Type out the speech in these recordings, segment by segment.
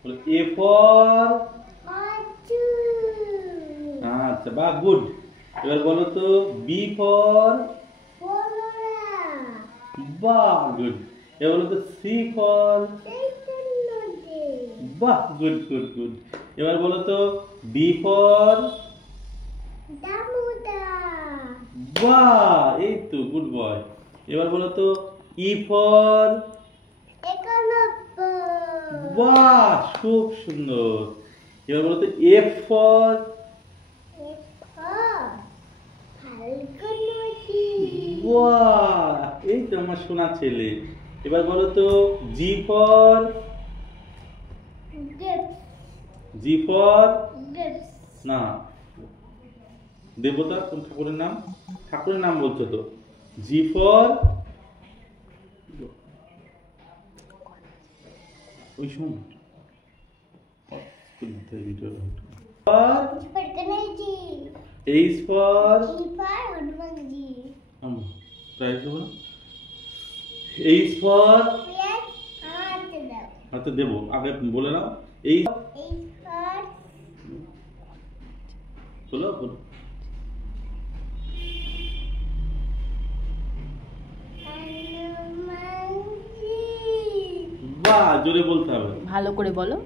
বলো A for আচ্ছা বাহ গুড। এবার বলো তো বি ফর বাহ গুড। এবার বলো তো সি ফর বাহ গুড গুড গুড। এবার বলো তো ডি ফর বাহ এই তো গুড বয়। এবার বলো তো ই ফর বাহ খুব সুন্দর। এবার বলো তো এফ ফর বাহ এই তো আমার সোনা ছেলে। এবার বলো তো জি ফর না দেবতা কোন ঠাকুরের নাম? ঠাকুরের নাম বলছো তো। জি ফর ওই শুন এইচ ফর এইচ ফর আচ্ছা দেবো আগে বলে নাও। এই বলো বলো বাহ জোরে বলতে হবে, ভালো করে বলো।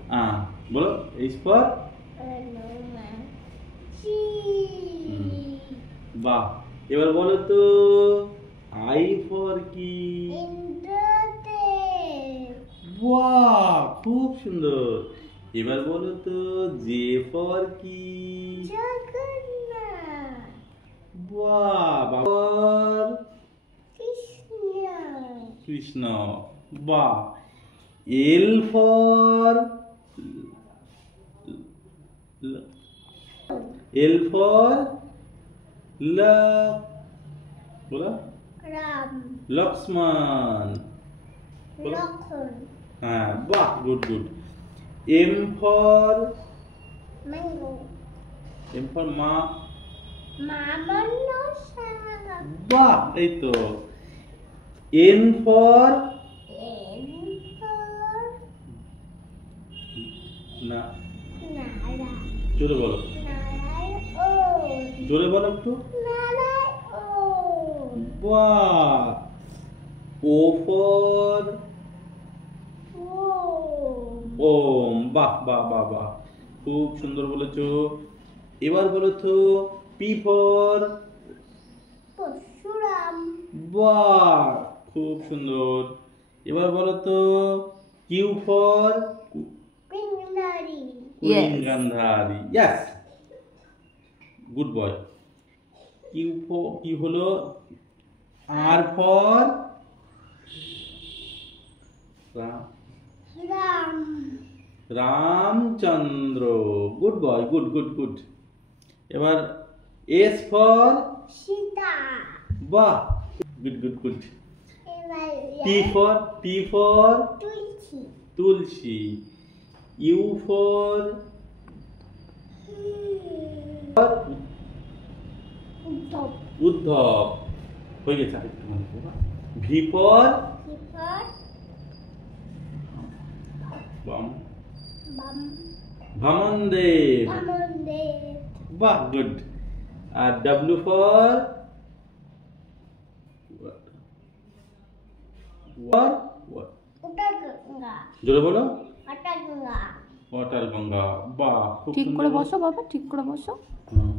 বলো এইচ ফর বাহ। এবার বলো তো আই ফর কি? বাহ খুব সুন্দর। এবার বলো তো জে ফর কি? বাহ ফর কৃষ্ণ। বাহ। এল ফর এল ফর বলো লক্ষ্মণ। হ্যাঁ বাহ গুড গুড। এম ফর মা বাহ এই তো। এন ফর না জোরে বলো, জোরে বলো একটু। বাহ। ও ফর ওম বাহ বাহ বাহ বাহ খুব সুন্দর বলেছো। এবার বলো তো পি ফর বাহ খুব সুন্দর। এবার বলো তো Q for Gandhari. Yes good boy. কি হলো R for Ramchandra. Good boy good good good. এবার এস ফর সীতা। বাহ good good good. T for Tulsi. U for Uddhav হয়ে গেছে। V for Vamandev. বাহ গুড। আর ডাব্লিউ ফর জোরে বলো ওয়াটার গঙ্গা। বাহ ঠিক করে বসো বাবা, ঠিক করে বসো।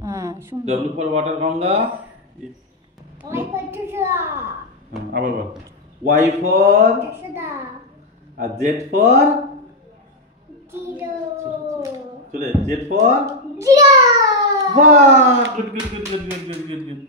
হ্যাঁ ডাব্লিউ ফর ওয়াটার গঙ্গা। আবার বল ওয়াই ফর আর জেড ফর চলে জেড ফর বাহ good good good good good good good.